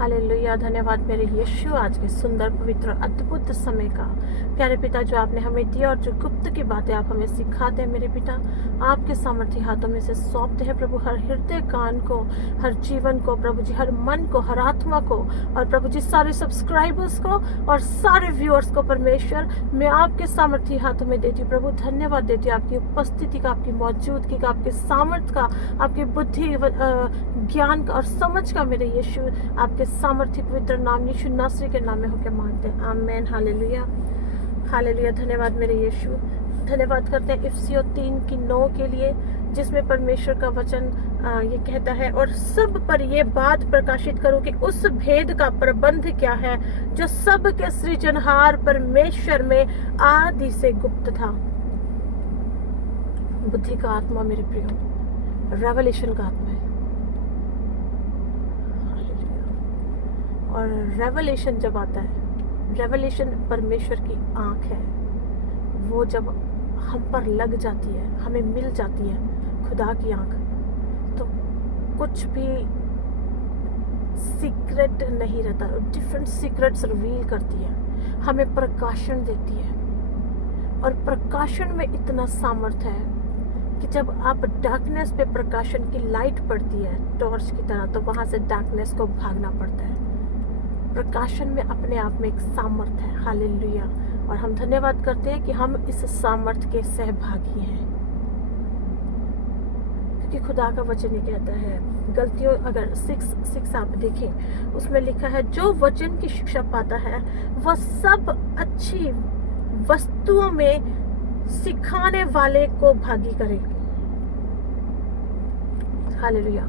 Hallelujah. धन्यवाद मेरे यीशु, आज के सुंदर पवित्र अद्भुत समय का। प्यारे पिता, जो आपने हमें दिया और जो गुप्त की बातें आप हमें सिखाते हैं मेरे पिता, आपके सामर्थ्य हाथों में से सौंपते हैं प्रभु। हर हृदय कान को, हर जीवन को प्रभु जी, हर मन को, हर आत्मा को, और प्रभु जी सारे सब्सक्राइबर्स को और सारे व्यूअर्स को परमेश्वर मैं आपके सामर्थ्य हाथों में देती हूँ प्रभु। धन्यवाद देती हूँ आपकी उपस्थिति का, आपकी मौजूदगी का, आपके सामर्थ्य का, आपकी बुद्धि ज्ञान का और समझ का मेरे यीशु। आपके सामर्थ्य पवित्र नाम यीशु नासरी के नाम में होकर मांगते हैं, आमेन। Hallelujah, hallelujah. धन्यवाद मेरे यीशु। धन्यवाद करते हैं इफिसियों 3:9 के लिए, जिसमें परमेश्वर का वचन ये कहता है, और सब पर ये बात प्रकाशित करो कि उस भेद का प्रबंध क्या है जो सब के सृजनहार परमेश्वर में आदि से गुप्त था। बुद्धि का आत्मा मेरे प्रियो, रेवलेशन का आत्मा है। और रेवलेशन जब आता है, रेवलेशन परमेश्वर की आंख है, वो जब हम पर लग जाती है, हमें मिल जाती है खुदा की आंख, तो कुछ भी सीक्रेट नहीं रहता। डिफरेंट सीक्रेट्स रिवील करती है, हमें प्रकाशन देती है। और प्रकाशन में इतना सामर्थ है कि जब आप डार्कनेस पे प्रकाशन की लाइट पड़ती है टॉर्च की तरह, तो वहां से डार्कनेस को भागना पड़ता है। प्रकाशन में अपने आप में एक सामर्थ है। हालेलुया। और हम धन्यवाद करते हैं कि हम इस सामर्थ के सहभागी हैं, क्योंकि खुदा का वचन ये कहता है, गलतियों अगर 6:6 आप देखें, उसमें लिखा है, जो वचन की शिक्षा पाता है वह सब अच्छी वस्तुओं में सिखाने वाले को भागी करे। हालेलुया।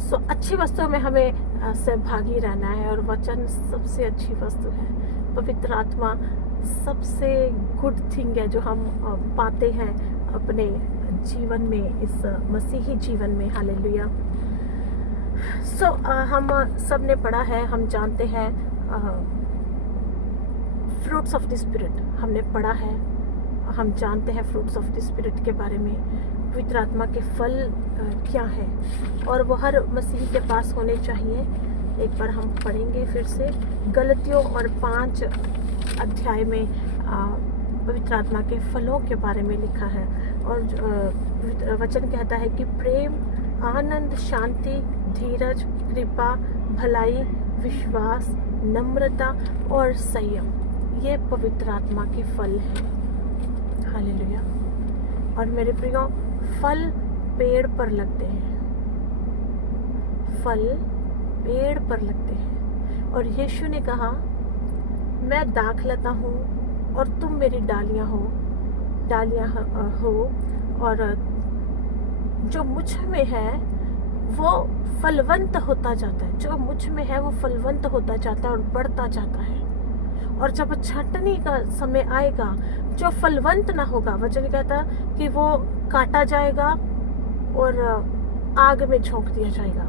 सो अच्छी वस्तुओं में हमें सहभागी रहना है, और वचन सबसे अच्छी वस्तु है। पवित्र आत्मा सबसे गुड थिंग है जो हम पाते हैं अपने जीवन में, इस मसीही जीवन में। हालेलुया। सो हम सब ने पढ़ा है, हम जानते हैं फ्रूट्स ऑफ द स्पिरिट हमने पढ़ा है, हम जानते हैं फ्रूट्स ऑफ द स्पिरिट के बारे में, पवित्र आत्मा के फल क्या है, और वो हर मसीही के पास होने चाहिए। एक बार हम पढ़ेंगे फिर से, गलतियों और 5 अध्याय में पवित्र आत्मा के फलों के बारे में लिखा है। और वचन कहता है कि प्रेम, आनंद, शांति, धीरज, कृपा, भलाई, विश्वास, नम्रता और संयम, ये पवित्र आत्मा के फल हैं। हालेलुया। और मेरे प्रियो, फल पेड़ पर लगते हैं, फल पेड़ पर लगते हैं। और यीशु ने कहा, मैं दाखलता हूँ और तुम मेरी डालियाँ हो, और जो मुझ में है वो फलवंत होता जाता है, जो मुझ में है वो फलवंत होता जाता है और बढ़ता जाता है। और जब छांटने का समय आएगा, जो फलवंत ना होगा, वचन कहता कि वो काटा जाएगा और आग में झोंक दिया जाएगा।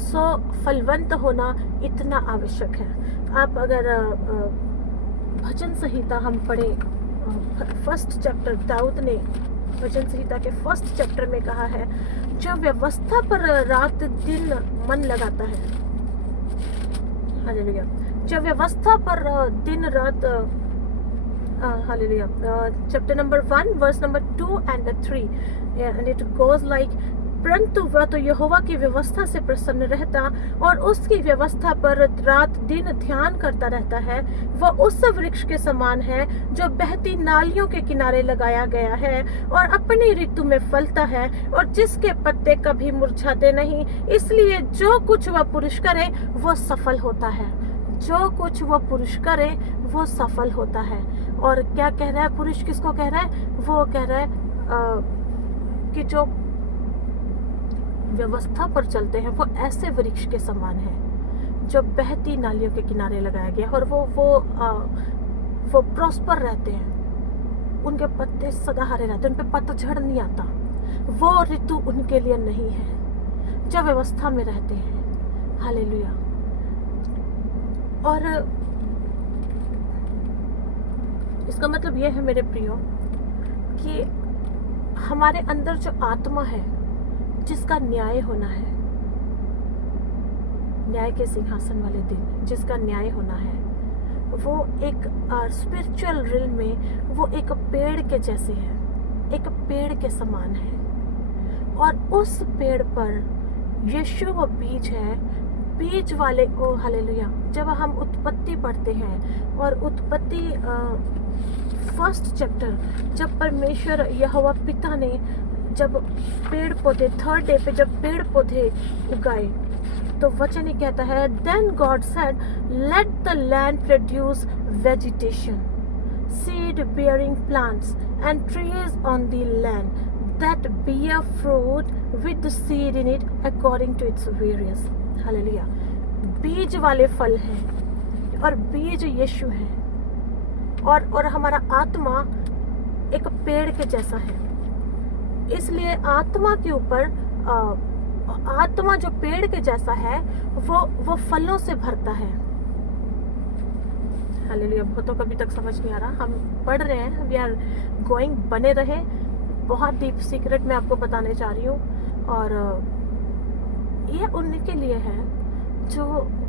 सो फलवंत होना इतना आवश्यक है। आप अगर भजन संहिता हम पढ़े, 1st चैप्टर, दाऊद ने भजन संहिता के 1st चैप्टर में कहा है, जो व्यवस्था पर रात दिन मन लगाता है। हालेलुया। जो व्यवस्था पर दिन रात, hallelujah. Chapter number 1 verse number 2 and 3, and it goes like, परंतु वह तो यहोवा की व्यवस्था से प्रसन्न रहता और उसकी व्यवस्था पर रात दिन ध्यान करता रहता है। वह उस वृक्ष के समान है जो बहती नालियों के किनारे लगाया गया है और अपनी ऋतु में फलता है, और जिसके पत्ते कभी मुरझाते नहीं। इसलिए जो कुछ वह पुरुष करे वो सफल होता है। जो कुछ वह पुरुष करे वो सफल होता है। और क्या कह रहा है पुरुष, किसको कह रहा है? वो कह रहा है कि जो व्यवस्था पर चलते हैं वो ऐसे वृक्ष के समान है जो बहती नालियों के किनारे लगाया गया, और वो प्रॉस्पर रहते हैं, उनके पत्ते सदा हरे रहते हैं, उन पे पतझड़ नहीं आता। वो ऋतु उनके लिए नहीं है जो व्यवस्था में रहते हैं। हालेलुया। और इसका मतलब यह है मेरे प्रियो कि हमारे अंदर जो आत्मा है जिसका न्याय होना है, न्याय के सिंहासन वाले दिन जिसका न्याय होना है, वो एक स्पिरिचुअल रिल में वो एक पेड़ के जैसे है, एक पेड़ के समान है। और उस पेड़ पर यीशु वो बीज है, बीज वाले ओ हालेलुया। जब हम उत्पत्ति पढ़ते हैं और उत्पत्ति फर्स्ट चैप्टर, जब परमेश्वर यहोवा पिता ने जब पेड़ पौधे थर्ड डे पे जब पेड़ पौधे उगाए, तो वचन ही कहता है, then God said let the land produce vegetation, seed bearing plants and trees on the land that bear fruit with the seed in it according to its various। Hallelujah. बीज वाले फल हैं और बीज यीशु है, और हमारा आत्मा एक पेड़ के जैसा है। इसलिए आत्मा के ऊपर आत्मा जो पेड़ के जैसा है वो फलों से भरता है। हालेलुया। बहुतों को अभी तक समझ नहीं आ रहा, हम पढ़ रहे हैं, वी आर गोइंग। बने रहे, बहुत डीप सीक्रेट मैं आपको बताने जा रही हूँ। और ये उनके लिए है जो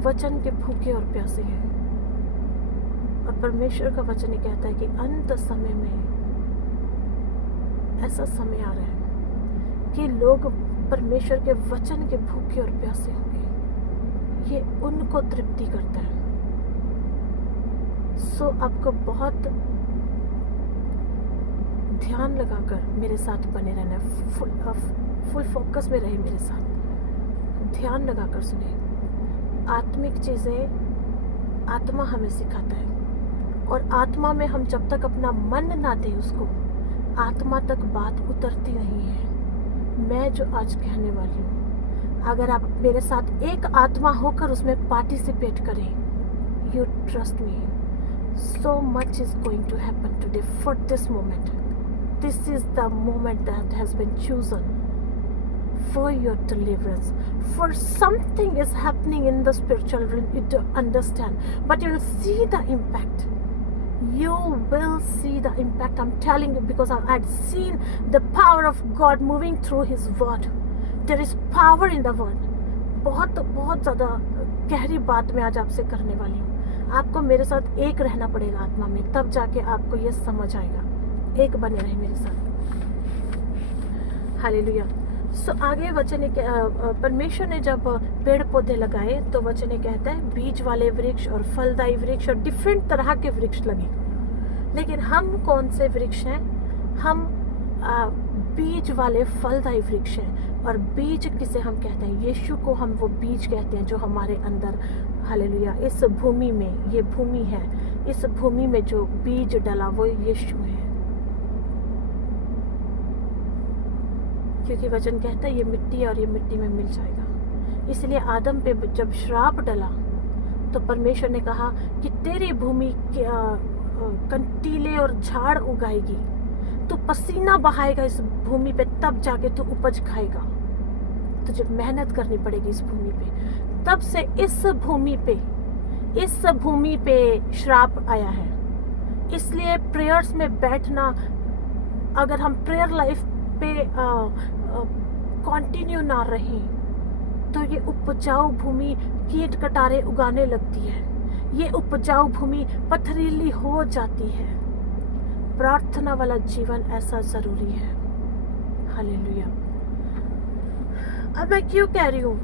वचन के भूखे और प्यासे हैं। और परमेश्वर का वचन ही कहता है कि अंत समय में ऐसा समय आ रहा है कि लोग परमेश्वर के वचन के भूखे और प्यासे होंगे। ये उनको तृप्ति करता है। सो आपको बहुत ध्यान लगाकर मेरे साथ बने रहना है, फुल फोकस में रहे मेरे साथ, ध्यान लगाकर सुने। आत्मिक चीजें आत्मा हमें सिखाता है, और आत्मा में हम जब तक अपना मन ना दें उसको, आत्मा तक बात उतरती नहीं है। मैं जो आज कहने वाली हूँ, अगर आप मेरे साथ एक आत्मा होकर उसमें पार्टिसिपेट करें, you trust me, so much is going to happen today for this moment. This is the moment that has been chosen for your deliverance. For something is happening in the spiritual realm, you don't understand, but you will see the impact. You will see the impact, I'm telling you, because I had seen the power of God moving through His word. There is power in the word. बहुत ज़्यादा गहरी बात मैं आज आपसे करने वाली हूँ। आपको मेरे साथ एक रहना पड़ेगा आत्मा में, तब जाके आपको ये समझ आएगा। एक बने रहे मेरे साथ। हालेलुया। सो आगे वचन परमेश्वर ने जब पेड़ पौधे लगाए तो वचन कहता है बीज वाले वृक्ष और फलदायी वृक्ष और डिफरेंट तरह के वृक्ष लगे। लेकिन हम कौन से वृक्ष हैं? हम बीज वाले फलदायी वृक्ष हैं। और बीज किसे हम कहते हैं? यीशु को हम वो बीज कहते हैं जो हमारे अंदर, हालेलुया, इस भूमि में, ये भूमि है, इस भूमि में जो बीज डला वो यीशु है। क्योंकि वचन कहता है ये मिट्टी है और ये मिट्टी में मिल जाएगा। इसलिए आदम पे जब श्राप डला तो परमेश्वर ने कहा कि तेरी भूमि कंटीले और झाड़ उगाएगी, तू पसीना बहाएगा इस भूमि पे, तब जाके तू उपज खाएगा। तुझे मेहनत करनी पड़ेगी इस भूमि पे। तब से इस भूमि पे श्राप आया है। इसलिए प्रेयर्स में बैठना, अगर हम प्रेयर लाइफ पे कंटिन्यू ना रहें तो ये उपजाऊ भूमि कीट कटारे उगाने लगती है। ये उपजाऊ भूमि पथरीली हो जाती है। प्रार्थना वाला जीवन ऐसा जरूरी है। हालेलुया। अब मैं क्यों कह रही हूँ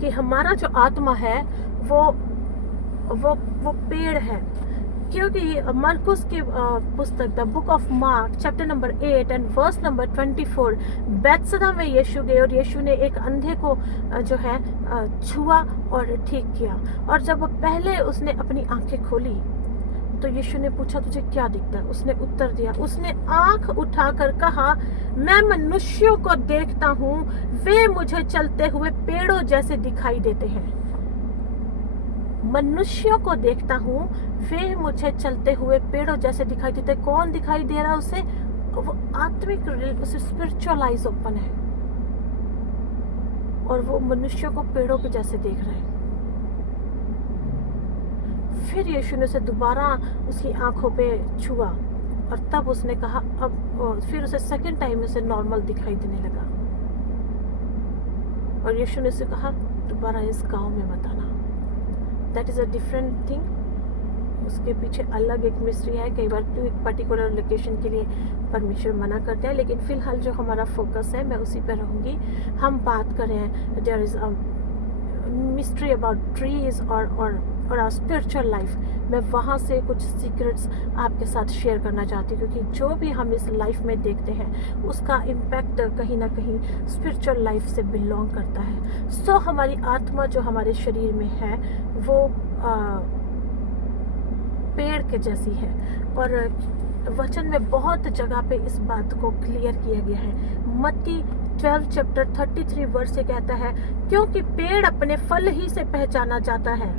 कि हमारा जो आत्मा है वो पेड़ है? क्योंकि मरकुस की पुस्तक the book of Mark chapter number 8 and verse number 24, बैतसदा में यीशु गए और यीशु ने एक अंधे को जो है छुआ और ठीक किया। और जब पहले उसने अपनी आंखें खोली तो यीशु ने पूछा तुझे क्या दिखता है? उसने उत्तर दिया, उसने आंख उठाकर कहा मैं मनुष्यों को देखता हूँ, वे मुझे चलते हुए पेड़ों जैसे दिखाई देते हैं। मनुष्यों को देखता हूँ, वे मुझे चलते हुए पेड़ों जैसे दिखाई देते। कौन दिखाई दे रहा है उसे? वो आत्मिक, उसे स्पिरिचुअल आइज ओपन है और वो मनुष्यों को पेड़ों के जैसे देख रहे हैं। फिर यीशु ने उसे दोबारा उसकी आंखों पे छुआ और तब उसने कहा अब, फिर उसे सेकंड टाइम उसे नॉर्मल दिखाई देने लगा। और यीशु ने उसे कहा दोबारा इस गांव में मत आना। That is a different thing. उसके पीछे अलग एक मिस्ट्री है। कई बार क्यों एक पर्टिकुलर लोकेशन के लिए परमेश्वर मना करते हैं, लेकिन फिलहाल जो हमारा फोकस है मैं उसी पर रहूँगी। हम बात करें there is a mystery about trees और आवर स्पिरिचुअल लाइफ। मैं वहाँ से कुछ सीक्रेट्स आपके साथ शेयर करना चाहती हूँ, क्योंकि जो भी हम इस लाइफ में देखते हैं उसका इम्पैक्ट कहीं ना कहीं स्पिरिचुअल लाइफ से बिलोंग करता है। सो हमारी आत्मा जो हमारे शरीर में है वो पेड़ के जैसी है, और वचन में बहुत जगह पे इस बात को क्लियर किया गया है। मत्ती 12 चैप्टर 33 वर्स से कहता है, क्योंकि पेड़ अपने फल ही से पहचाना जाता है।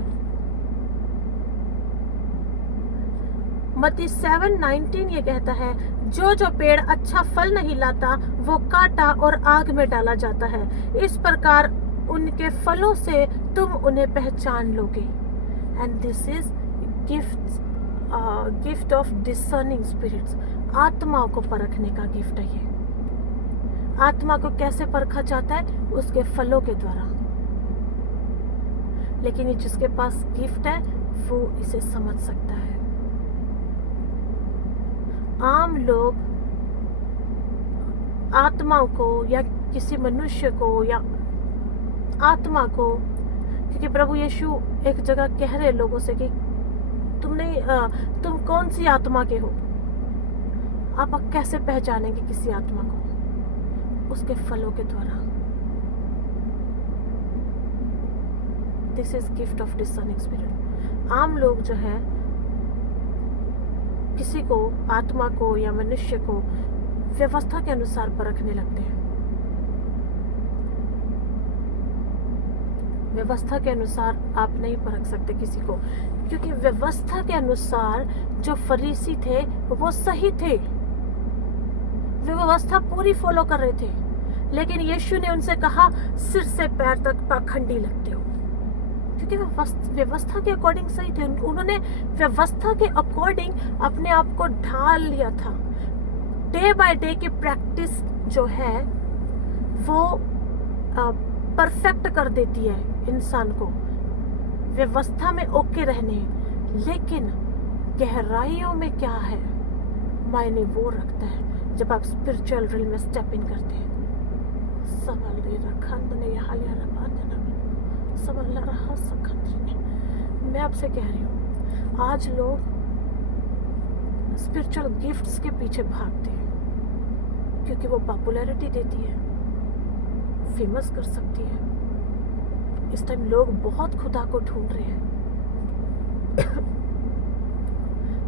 मत्ती 7:19 ये कहता है, जो जो पेड़ अच्छा फल नहीं लाता वो काटा और आग में डाला जाता है। इस प्रकार उनके फलों से तुम उन्हें पहचान लोगे। And this is gift of discerning spirits. आत्माओं को परखने का गिफ्ट है ये। आत्मा को कैसे परखा जाता है? उसके फलों के द्वारा। लेकिन ये जिसके पास गिफ्ट है वो इसे समझ सकता है। आम लोग आत्माओं को या किसी मनुष्य को या आत्मा को, क्योंकि प्रभु यीशु एक जगह कह रहे लोगों से कि तुम कौन सी आत्मा के हो? आप कैसे पहचानेंगे किसी आत्मा को? उसके फलों के द्वारा। This is gift of discerning spirit. आम लोग जो है किसी को, आत्मा को या मनुष्य को व्यवस्था के अनुसार परखने लगते हैं। व्यवस्था के अनुसार आप नहीं परख सकते किसी को, क्योंकि व्यवस्था के अनुसार जो फरीसी थे वो सही थे, व्यवस्था पूरी फॉलो कर रहे थे। लेकिन यीशु ने उनसे कहा, सिर से पैर तक पाखंडी लगते हो, क्योंकि व्यवस्था के अकॉर्डिंग सही थे। उन्होंने व्यवस्था के अकॉर्डिंग अपने आप को ढाल लिया था। डे बाय डे की प्रैक्टिस जो है वो परफेक्ट कर देती है इंसान को व्यवस्था में ओके रहने, लेकिन गहराइयों में क्या है मायने वो रखता है जब आप स्पिरिचुअल रियल में स्टेप इन करते हैं। मैं आपसे कह रही हूँ, आज लोग स्पिरिचुअल गिफ्ट्स के पीछे भागते हैं क्योंकि वो पॉपुलैरिटी देती है, फेमस कर सकती है। इस टाइम लोग बहुत खुदा को ढूंढ रहे हैं।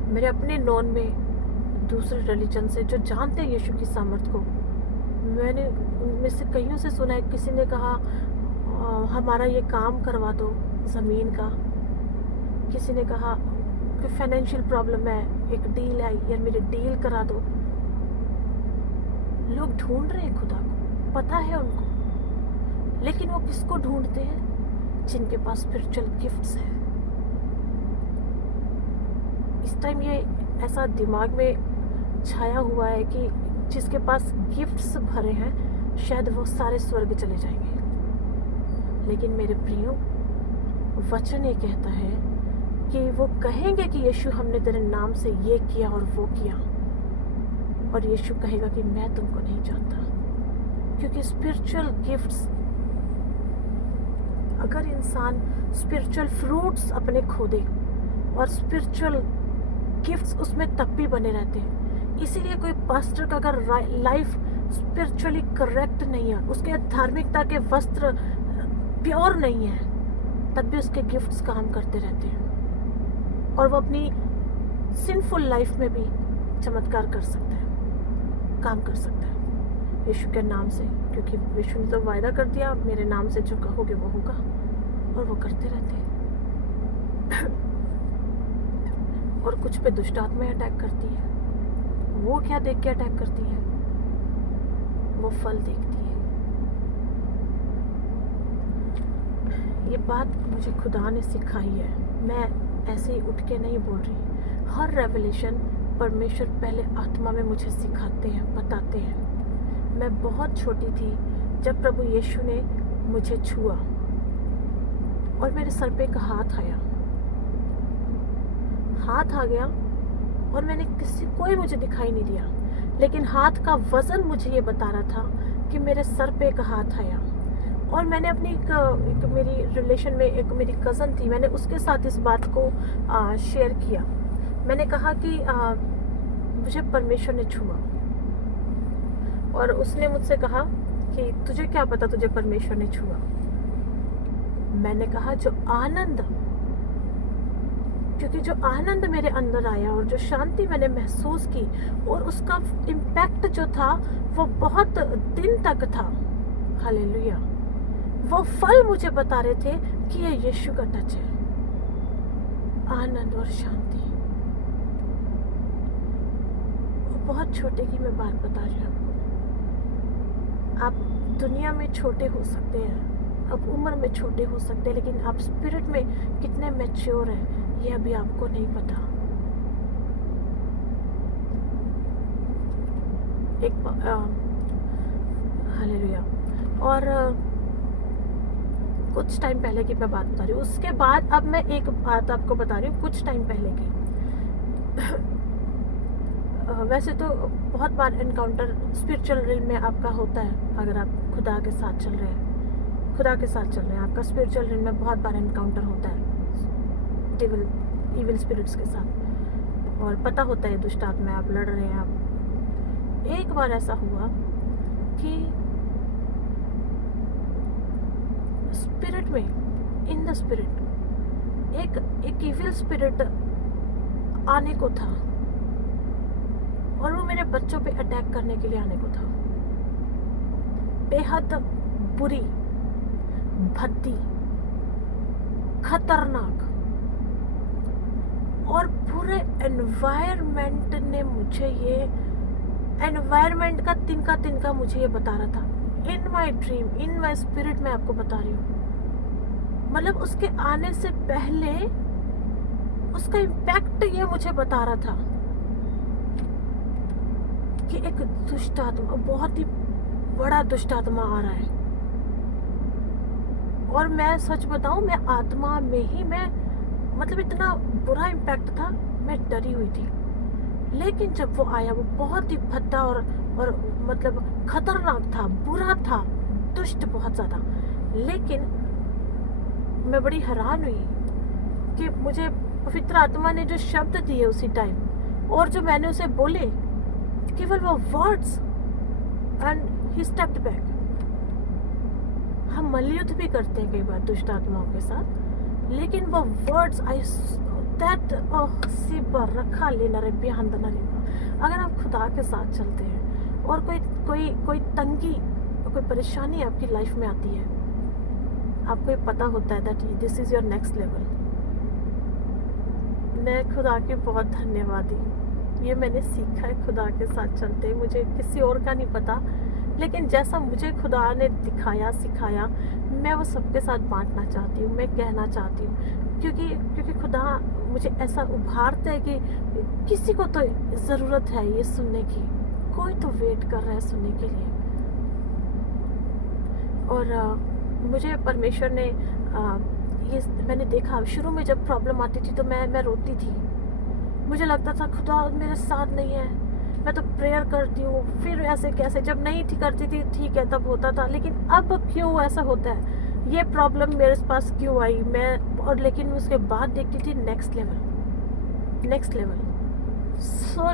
मेरे अपने नॉन में दूसरे रिलीजन से जो जानते हैं यीशु की सामर्थ को, मैंने उनमें से कईयों से सुना है। किसी ने कहा हमारा ये काम करवा दो ज़मीन का, किसी ने कहा कि फाइनेंशियल प्रॉब्लम है, एक डील है यार मेरी डील करा दो। लोग ढूंढ रहे हैं खुदा को, पता है उनको, लेकिन वो किसको ढूंढते हैं? जिनके पास स्पिरिचुअल गिफ्ट्स हैं। इस टाइम ये ऐसा दिमाग में छाया हुआ है कि जिसके पास गिफ्ट्स भरे हैं शायद वो सारे स्वर्ग चले जाएंगे। लेकिन मेरे प्रियो, वचन ये कहता है कि वो कहेंगे कि यीशु हमने तेरे नाम से ये किया और वो किया, और यीशु कहेगा कि मैं तुमको नहीं जानता। क्योंकि स्पिरिचुअल गिफ्ट्स, अगर इंसान स्पिरिचुअल फ्रूट्स अपने खो दे और स्पिरिचुअल गिफ्ट्स उसमें तब भी बने रहते हैं। इसीलिए कोई पास्टर का अगर लाइफ स्पिरिचुअली करेक्ट नहीं है, उसके धार्मिकता के वस्त्र प्योर नहीं है, तब भी उसके गिफ्ट्स काम करते रहते हैं और वो अपनी सिंफुल लाइफ में भी चमत्कार कर सकता है, काम कर सकता है यीशु के नाम से। क्योंकि यीशु ने तो वायदा कर दिया, मेरे नाम से जो कहोगे वो होगा, और वो करते रहते हैं। और कुछ पे दुष्ट आत्माएं अटैक करती है। वो क्या देख के अटैक करती है? वो फल देखती है। ये बात मुझे खुदा ने सिखाई है, मैं ऐसे ही उठ के नहीं बोल रही। हर रेवलेशन परमेश्वर पहले आत्मा में मुझे सिखाते हैं, बताते हैं। मैं बहुत छोटी थी जब प्रभु यीशु ने मुझे छुआ और मेरे सर पे एक हाथ आया, हाथ आ गया और कोई मुझे दिखाई नहीं दिया, लेकिन हाथ का वजन मुझे ये बता रहा था कि मेरे सर पे एक हाथ आया। और मैंने अपनी एक मेरी रिलेशन में एक मेरी कज़न थी, मैंने उसके साथ इस बात को शेयर किया। मैंने कहा कि मुझे परमेश्वर ने छुआ, और उसने मुझसे कहा कि तुझे क्या पता तुझे परमेश्वर ने छुआ। मैंने कहा जो आनंद, क्योंकि जो आनंद मेरे अंदर आया और जो शांति मैंने महसूस की और उसका इम्पैक्ट जो था वो बहुत दिन तक था। हालेलुया। वो फल मुझे बता रहे थे कि ये यीशु का टच है, आनंद और शांति। बहुत छोटे की मैं बात बता रही हूँ आपको। आप दुनिया में छोटे हो सकते हैं, आप उम्र में छोटे हो सकते हैं, लेकिन आप स्पिरिट में कितने मैच्योर हैं ये अभी आपको नहीं पता। हालेलुया। और कुछ टाइम पहले की मैं बात बता रही हूँ। उसके बाद अब मैं एक बात आपको बता रही हूँ कुछ टाइम पहले की। वैसे तो बहुत बार एनकाउंटर स्पिरिचुअल रिल्म में आपका होता है, अगर आप खुदा के साथ चल रहे हैं, आपका स्पिरिचुअल रिल्म में बहुत बार एनकाउंटर होता है इविल स्पिरिट्स के साथ, और पता होता है दुष्ट आत्मा आप लड़ रहे हैं। आप एक बार ऐसा हुआ कि स्पिरिट में, इन द स्पिरिट एक इविल स्पिरिट आने को था, और वो मेरे बच्चों पे अटैक करने के लिए आने को था। बेहद बुरी, भद्दी, खतरनाक, और पूरे एनवायरनमेंट ने मुझे ये, एनवायरनमेंट का तिनका मुझे ये बता रहा था। इन my dream, in my spirit मैं आपको बता रही हूँ। मतलब उसके आने से पहले उसका इम्पैक्ट ये मुझे बता रहा था कि एक दुष्ट आत्मा, बहुत ही बड़ा दुष्ट आत्मा आ रहा है। और मैं सच बताऊं, मैं आत्मा में ही मतलब इतना बुरा इम्पैक्ट था, मैं डरी हुई थी। लेकिन जब वो आया, वो बहुत ही भद्दा और मतलब खतरनाक था, बुरा था, दुष्ट बहुत ज्यादा। लेकिन मैं बड़ी हैरान हुई कि मुझे पवित्र आत्मा ने जो शब्द दिए उसी टाइम, और जो मैंने उसे बोले, केवल वो words, and he stepped back. हम मल्लयुद्ध भी करते हैं कई बार दुष्ट आत्माओं के साथ, लेकिन वो वर्ड्स रखा लेना रे बेहंदना रे। अगर आप खुदा के साथ चलते हैं और कोई तंगी, कोई परेशानी आपकी लाइफ में आती है, आपको ये पता होता है that this is your next level. मैं खुदा की बहुत धन्यवादी, ये मैंने सीखा है खुदा के साथ चलते। मुझे किसी और का नहीं पता, लेकिन जैसा मुझे खुदा ने दिखाया, सिखाया, मैं वो सबके साथ बांटना चाहती हूँ, मैं कहना चाहती हूँ। क्योंकि खुदा मुझे ऐसा उभारता है कि किसी को तो ज़रूरत है ये सुनने की, कोई तो वेट कर रहा है सुनने के लिए। और मुझे परमेश्वर ने ये मैंने देखा, शुरू में जब प्रॉब्लम आती थी तो मैं रोती थी। मुझे लगता था खुदा मेरे साथ नहीं है, मैं तो प्रेयर करती हूँ, फिर ऐसे कैसे, जब नहीं करती थी ठीक है तब होता था, लेकिन अब क्यों ऐसा होता है, ये प्रॉब्लम मेरे पास क्यों आई। और लेकिन उसके बाद देखती थी next level. So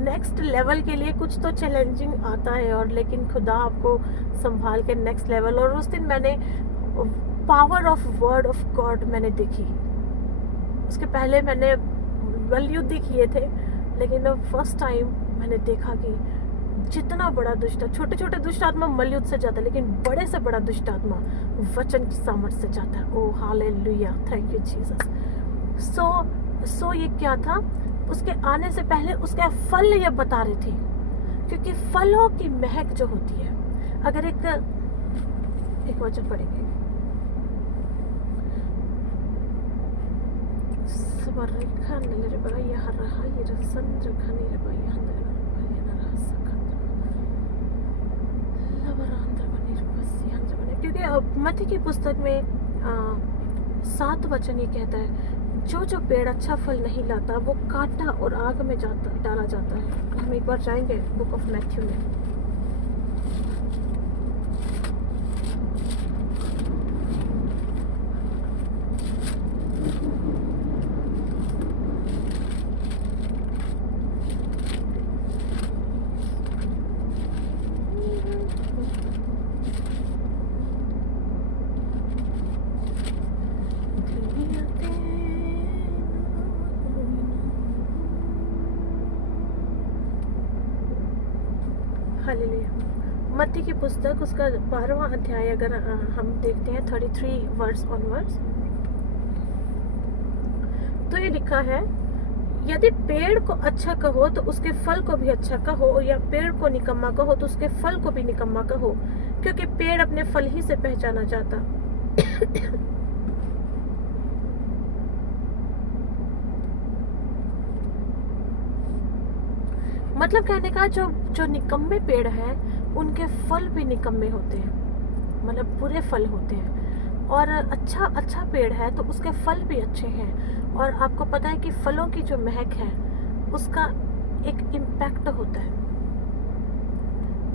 next level के लिए कुछ तो चैलेंजिंग आता है, और लेकिन खुदा आपको संभाल के नेक्स्ट लेवल। और उस दिन मैंने power of word of God मैंने देखी। उसके पहले मैंने मल्लयुद्ध किए थे, लेकिन फर्स्ट टाइम मैंने देखा कि जितना बड़ा दुष्ट, छोटे छोटे दुष्ट आत्मा मल्लयुद्ध से जाता है, लेकिन बड़े से बड़ा दुष्ट आत्मा वचन की सामर्थ से जाता है। ओ हालेलुया, थैंक यू जीसस। सो ये क्या था, उसके आने से पहले उसका फल ये बता रहे थे, क्योंकि फलों की महक जो होती है, अगर एक वचन पढ़ेंगे, क्योंकि मत्ती की पुस्तक में 7 वचन ये कहता है, जो पेड़ अच्छा फल नहीं लाता वो काटा और आग में डाला जाता है। हम एक बार जाएंगे बुक ऑफ मैथ्यू में। हालेलुया। मत्ती की पुस्तक उसका 12वां अध्याय अगर हम देखते हैं 33 वर्स ऑनवर्ड्स, तो ये लिखा है, यदि पेड़ को अच्छा कहो तो उसके फल को भी अच्छा कहो, या पेड़ को निकम्मा कहो तो उसके फल को भी निकम्मा कहो, क्योंकि पेड़ अपने फल ही से पहचाना जाता। मतलब कहने का जो निकम्मे पेड़ हैं उनके फल भी निकम्मे होते हैं, मतलब बुरे फल होते हैं। और अच्छा पेड़ है तो उसके फल भी अच्छे हैं। और आपको पता है कि फलों की जो महक है उसका एक इम्पैक्ट होता है।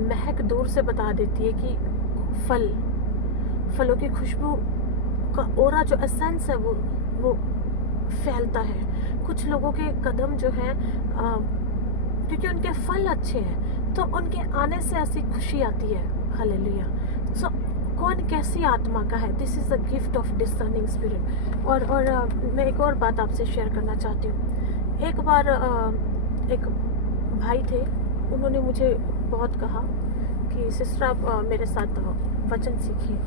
महक दूर से बता देती है कि फलों की खुशबू का ओरा, जो एसेंस है वो फैलता है। कुछ लोगों के कदम जो है क्योंकि उनके फल अच्छे हैं तो उनके आने से ऐसी खुशी आती है। हालेलुया। सो कौन कैसी आत्मा का है, this is the gift of discerning spirit. और मैं एक और बात आपसे शेयर करना चाहती हूँ। एक बार एक भाई थे, उन्होंने मुझे बहुत कहा कि सिस्टर आप मेरे साथ वचन सीखिए।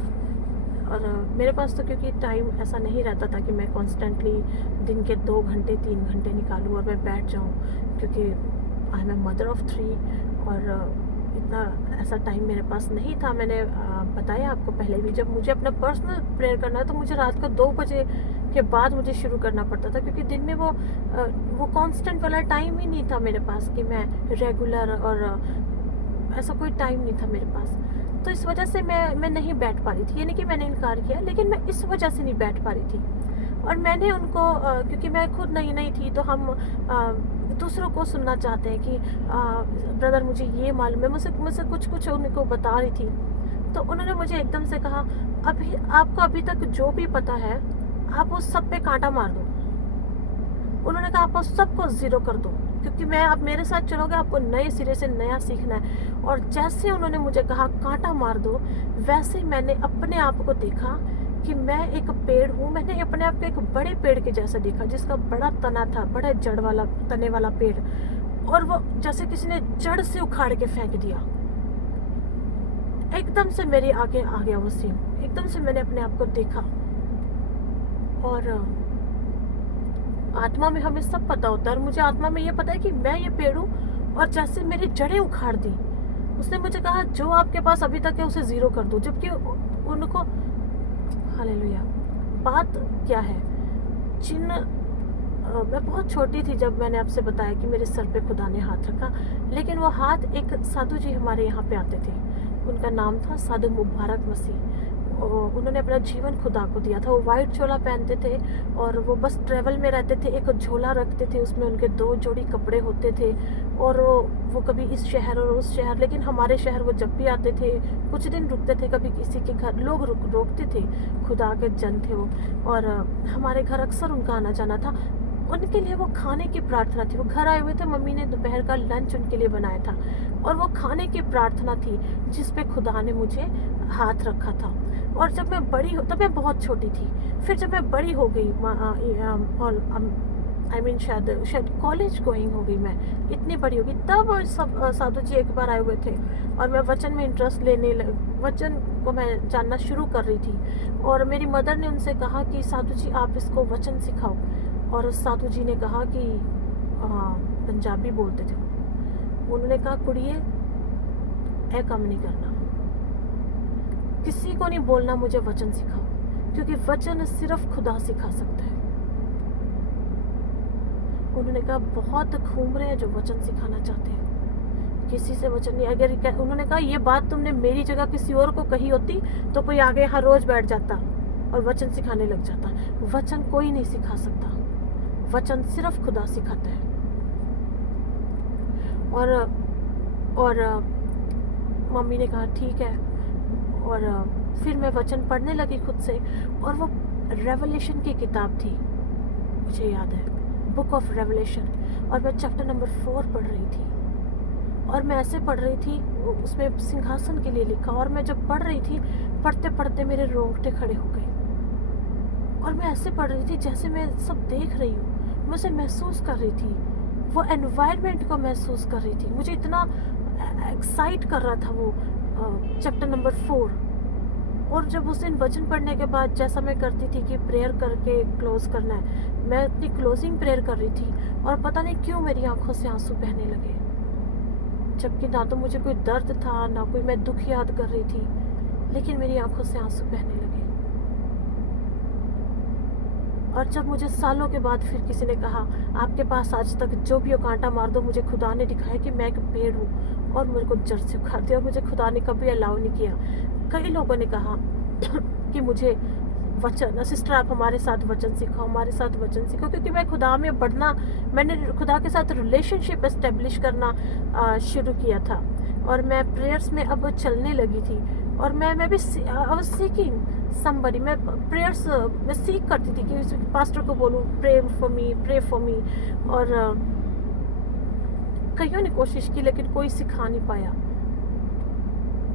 और मेरे पास तो क्योंकि टाइम ऐसा नहीं रहता था कि मैं कॉन्स्टेंटली दिन के 2 घंटे 3 घंटे निकालूँ और मैं बैठ जाऊँ, क्योंकि I am a mother of 3 और इतना ऐसा टाइम मेरे पास नहीं था। मैंने बताया आपको पहले भी, जब मुझे अपना पर्सनल प्रेयर करना है तो मुझे रात को 2 बजे के बाद मुझे शुरू करना पड़ता था, क्योंकि दिन में वो कांस्टेंट वाला टाइम ही नहीं था मेरे पास कि मैं रेगुलर, और ऐसा कोई टाइम नहीं था मेरे पास। तो इस वजह से मैं नहीं बैठ पा रही थी। ये नहीं कि मैंने इनकार किया, लेकिन मैं इस वजह से नहीं बैठ पा रही थी। और मैंने उनको क्योंकि मैं खुद नई थी तो हम दूसरों को सुनना चाहते हैं कि ब्रदर मुझे ये मालूम है, मुझसे कुछ उनको बता रही थी। तो उन्होंने मुझे एकदम से कहा, अभी आपको अभी तक जो भी पता है आप उस सब पे कांटा मार दो। उन्होंने कहा आप उस सबको ज़ीरो कर दो, क्योंकि मैं आप मेरे साथ चलोगे आपको नए सिरे से नया सीखना है। और जैसे उन्होंने मुझे कहा कांटा मार दो, वैसे ही मैंने अपने आप को देखा कि मैं एक पेड़ हूँ। मैंने अपने आप को एक बड़े पेड़ के जैसा देखा, जिसका बड़ा तना था, बड़ा जड़ वाला तने वाला पेड़, और वो जैसे किसी ने जड़ से उखाड़ के फेंक दिया। एकदम से मेरे आगे आ गया वो सीन। एकदम से मैंने अपने आप को देखा। और आत्मा में हमें सब पता होता है, और मुझे आत्मा में ये पता है कि मैं ये पेड़ हूँ, और जैसे मेरी जड़ें उखाड़ दी। उसने मुझे कहा जो आपके पास अभी तक है उसे ज़ीरो कर दो, जबकि उनको, हालेलुया, बात क्या है, मैं बहुत छोटी थी जब मैंने आपसे बताया कि मेरे सर पे खुदा ने हाथ रखा। लेकिन वो हाथ एक साधु जी हमारे यहाँ पे आते थे, उनका नाम था साधु मुबारक मसीह। उन्होंने अपना जीवन खुदा को दिया था। वो वाइट झोला पहनते थे और वो बस ट्रेवल में रहते थे। एक झोला रखते थे, उसमें उनके 2 जोड़ी कपड़े होते थे, और वो कभी इस शहर और उस शहर, लेकिन हमारे शहर वो जब भी आते थे कुछ दिन रुकते थे, कभी किसी के घर लोग रोकते थे। खुदा के जन थे वो, और हमारे घर अक्सर उनका आना जाना था। उनके लिए वो खाने की प्रार्थना थी। वो घर आए हुए थे, मम्मी ने दोपहर का लंच उनके लिए बनाया था, और वो खाने की प्रार्थना थी जिस पे खुदा ने मुझे हाथ रखा था। और जब मैं बड़ी तब मैं बहुत छोटी थी। फिर जब मैं बड़ी हो गई, शायद कॉलेज गोइंग हो गई, मैं इतनी बड़ी हो गई, तब सब साधु जी एक बार आए हुए थे, और मैं वचन में इंटरेस्ट लेने वचन को मैं जानना शुरू कर रही थी। और मेरी मदर ने उनसे कहा कि साधु जी आप इसको वचन सिखाओ। और उस साधु जी ने कहा कि पंजाबी बोलते थे, उन्होंने कहा कुड़िए ऐ काम नहीं करना, किसी को नहीं बोलना मुझे वचन सिखाओ, क्योंकि वचन सिर्फ खुदा सिखा सकता है। उन्होंने कहा बहुत घूम रहे हैं जो वचन सिखाना चाहते हैं, किसी से वचन नहीं। अगर उन्होंने कहा ये बात तुमने मेरी जगह किसी और को कही होती तो कोई आगे यहाँ रोज बैठ जाता और वचन सिखाने लग जाता। वचन कोई नहीं सिखा सकता, वचन सिर्फ खुदा सिखाता है। और मम्मी ने कहा ठीक है, और फिर मैं वचन पढ़ने लगी खुद से, और वो रेवलेशन की किताब थी, मुझे याद है, बुक ऑफ रेवलेशन, और मैं चैप्टर नंबर 4 पढ़ रही थी। और मैं ऐसे पढ़ रही थी, उसमें सिंहासन के लिए लिखा, और मैं जब पढ़ रही थी, पढ़ते पढ़ते मेरे रोंगटे खड़े हो गए। और मैं ऐसे पढ़ रही थी जैसे मैं सब देख रही हूँ, मैं उसे महसूस कर रही थी, वो एनवायरनमेंट को महसूस कर रही थी। मुझे इतना एक्साइट कर रहा था वो चैप्टर नंबर 4। और जब उस दिन वचन पढ़ने के बाद जैसा मैं करती थी कि प्रेयर करके क्लोज करना है, मैं अपनी क्लोजिंग प्रेयर कर रही थी, और पता नहीं क्यों मेरी आंखों से आंसू बहने लगे, जबकि ना तो मुझे कोई दर्द था, ना कोई मैं दुख याद कर रही थी, लेकिन मेरी आंखों से आंसू बहने लगे। और जब मुझे सालों के बाद फिर किसी ने कहा आपके पास आज तक जो भी हो कांटा मार दो, मुझे खुदा ने दिखाया कि मैं एक पेड़ हूँ, और मेरे को जड़ से उखाड़ दिया, और मुझे खुदा ने कभी अलाउ नहीं किया। कई लोगों ने कहा कि मुझे वचन, सिस्टर आप हमारे साथ वचन सीखो, हमारे साथ वचन सीखो, क्योंकि मैं खुदा में बढ़ना, मैंने खुदा के साथ रिलेशनशिप एस्टेब्लिश करना शुरू किया था, और मैं प्रेयर्स में अब चलने लगी थी। और मैं भी सीकिंग समबडी, मैं प्रेयर्स में सीख करती थी कि पास्टर को बोलूँ प्रे फॉर मी, और कईयों ने कोशिश की लेकिन कोई सिखा नहीं पाया।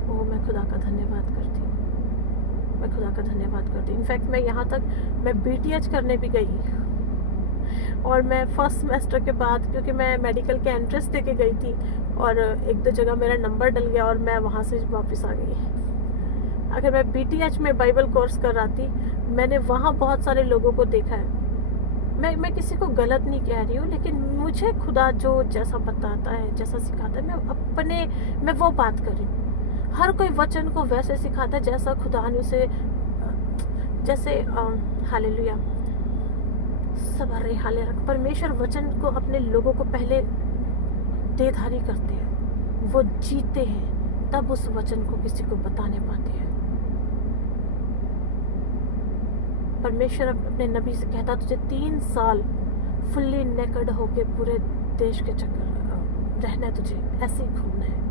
वो मैं खुदा का धन्यवाद करती हूँ, मैं खुदा का धन्यवाद करती हूँ। इनफैक्ट मैं यहाँ तक मैं BTH करने भी गई, और मैं फर्स्ट सेमेस्टर के बाद, क्योंकि मैं मेडिकल के एंट्रेंस दे के गई थी, और 1-2 जगह मेरा नंबर डल गया और मैं वहाँ से वापस आ गई। अगर मैं BTH में बाइबल कोर्स कर रही थी, मैंने वहाँ बहुत सारे लोगों को देखा है। मैं किसी को गलत नहीं कह रही हूँ, लेकिन मुझे खुदा जो जैसा बताता है, जैसा सिखाता है, मैं वो बात कर रही हूँ। हर कोई वचन को वैसे सिखाता है जैसा खुदा ने उसे, जैसे हालेलुया, सवारे हाले रख, परमेश्वर वचन को अपने लोगों को पहले देधारी करते हैं, वो जीते हैं, तब उस वचन को किसी को बताने पाते हैं। परमेश्वर अपने नबी से कहता तुझे 3 साल फुल्ली नेकड होके पूरे देश के चक्कर रहना है, तुझे ऐसे ही घूमना है।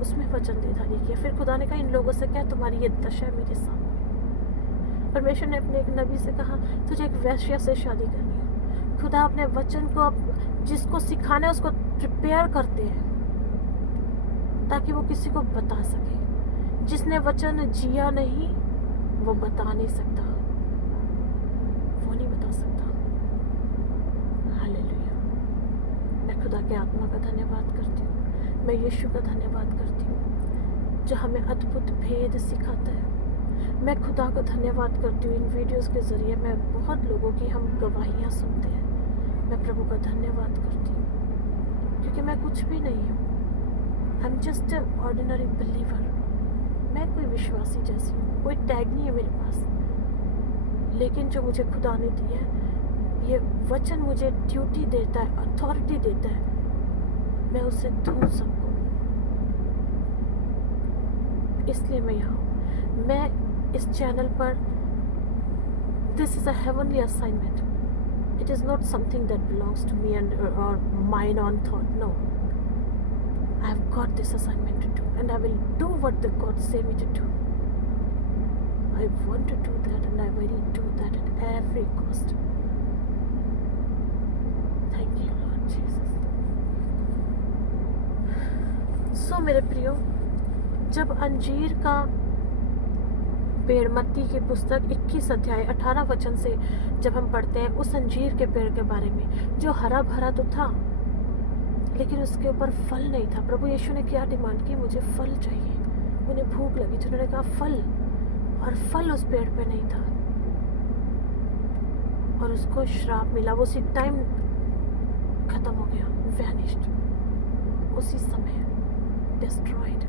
उसमें वचन देधारी किया। फिर खुदा ने कहा इन लोगों से क्या तुम्हारी ये दशा है मेरे सामने। परमेश्वर ने अपने एक नबी से कहा तुझे एक वैश्या से शादी करनी है। खुदा अपने वचन को जिसको सिखाना है उसको प्रिपेयर करते हैं ताकि वो किसी को बता सके। जिसने वचन जिया नहीं वो बता नहीं सकता, वो नहीं बता सकता। हालेलुया। मैं खुदा के आत्मा का धन्यवाद करती हूँ, मैं यीशु का धन्यवाद करती हूँ जो हमें अद्भुत भेद सिखाता है। मैं खुदा को धन्यवाद करती हूँ। इन वीडियोस के ज़रिए मैं बहुत लोगों की हम गवाहियाँ सुनते हैं। मैं प्रभु का धन्यवाद करती हूँ क्योंकि मैं कुछ भी नहीं हूँ। आई am just a ordinary believer. मैं कोई विश्वासी जैसी हूँ, कोई टैग नहीं है मेरे पास, लेकिन जो मुझे खुदा ने दिया है, ये वचन मुझे ड्यूटी देता है, अथॉरिटी देता है, मैं उसे दूँ सबको। इसलिए मैं यहाँ हूँ। मैं इस चैनल पर, this is a heavenly assignment. It is not something that belongs to me and और mine on thought. No, I have got this assignment to do and I will do what the God say me to do. I want to do that and I will do that at every cost. Thank you Lord Jesus. So मेरे प्रियो, जब अंजीर का पेड़, मत्ती की पुस्तक 21 अध्याय 18 वचन से जब हम पढ़ते हैं उस अंजीर के पेड़ के बारे में जो हरा भरा तो था लेकिन उसके ऊपर फल नहीं था। प्रभु यीशु ने क्या डिमांड की, मुझे फल चाहिए। उन्हें भूख लगी थी, उन्होंने कहा फल, और फल उस पेड़ पे नहीं था और उसको श्राप मिला। वो उसी टाइम खत्म हो गया, वैनिश्ड, उसी समय डिस्ट्रॉयड।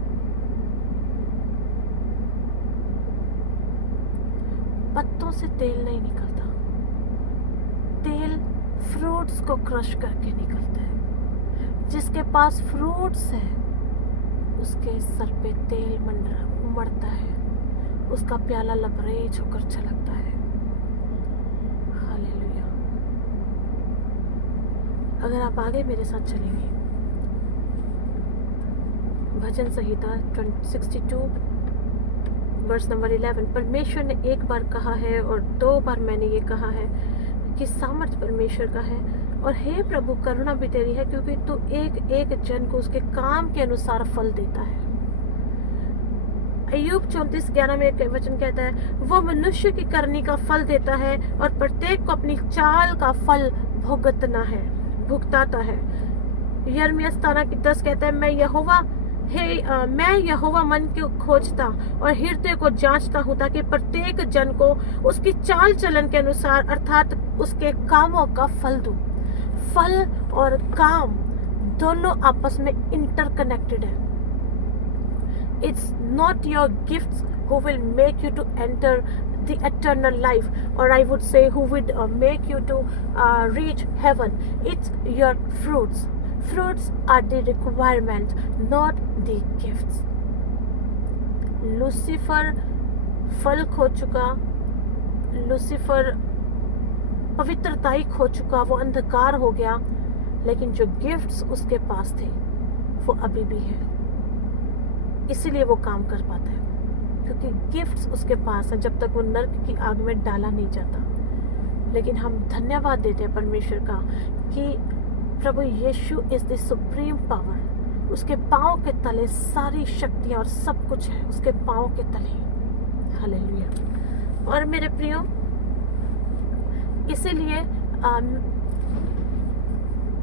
पत्तों से तेल नहीं निकलता, तेल फ्रूट्स को क्रश करके निकलता है। जिसके पास फ्रूट्स है उसके सर पे तेल उमड़ता है, उसका प्याला लबरेज होकर छलकता है। हालेलुया। अगर आप आगे मेरे साथ चलेंगे, भजन संहिता 62 वर्स नंबर 11, परमेश्वर ने एक बार कहा है और 2 बार मैंने ये कहा है कि सामर्थ परमेश्वर का है, और हे प्रभु करुणा भी तेरी है, क्योंकि तू एक एक जन को उसके काम के अनुसार फल देता है। अय्यूब 34:11 में एक वचन कहता है, वो मनुष्य की करनी का फल देता है और प्रत्येक को अपनी चाल का फल भुगताता है। यिर्मयाह 17:10 कहता है, मैं यहोवा मन को खोजता और हृदय को जांचता हूँ, ताकि प्रत्येक जन को उसकी चाल चलन के अनुसार अर्थात उसके कामों का फल दूं। फल और काम दोनों आपस में इंटरकनेक्टेड है। It's not your gifts who will make you to enter the eternal life, or I would say who would make you to reach heaven. It's your fruits. Fruits are the requirement, not the gifts. Lucifer फल खो चुका, Lucifer पवित्रताई खो चुका, वो अंधकार हो गया, लेकिन जो गिफ्ट्स उसके पास थे वो अभी भी है। इसीलिए वो काम कर पाता है, क्योंकि गिफ्ट्स उसके पास हैं जब तक वो नर्क की आग में डाला नहीं जाता। लेकिन हम धन्यवाद देते हैं परमेश्वर का कि प्रभु यीशु इज द सुप्रीम पावर। उसके पाँव के तले सारी शक्तियाँ और सब कुछ है, उसके पाँव के तले। हालेलुया। और मेरे प्रियो, इसीलिए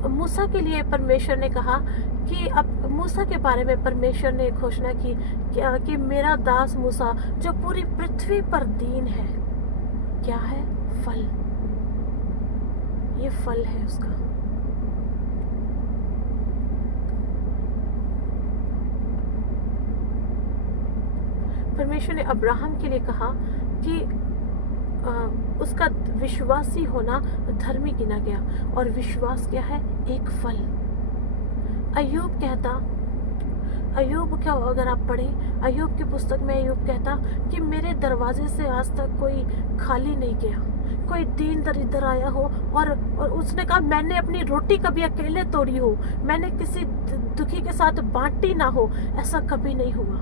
मूसा के लिए परमेश्वर ने कहा कि अब मूसा के बारे में परमेश्वर ने घोषणा की कि मेरा दास मूसा जो पूरी पृथ्वी पर दीन है, क्या है? फल। ये फल है उसका। परमेश्वर ने अब्राहम के लिए कहा कि उसका विश्वासी होना धर्मी गिना गया, और विश्वास क्या है? एक फल। अय्यूब कहता, अय्यूब क्या, अगर आप पढ़ें अय्यूब की पुस्तक में, अय्यूब कहता कि मेरे दरवाजे से आज तक कोई खाली नहीं गया, कोई दीन दरिद्र आया हो और उसने कहा मैंने अपनी रोटी कभी अकेले तोड़ी हो, मैंने किसी दुखी के साथ बांटी ना हो, ऐसा कभी नहीं हुआ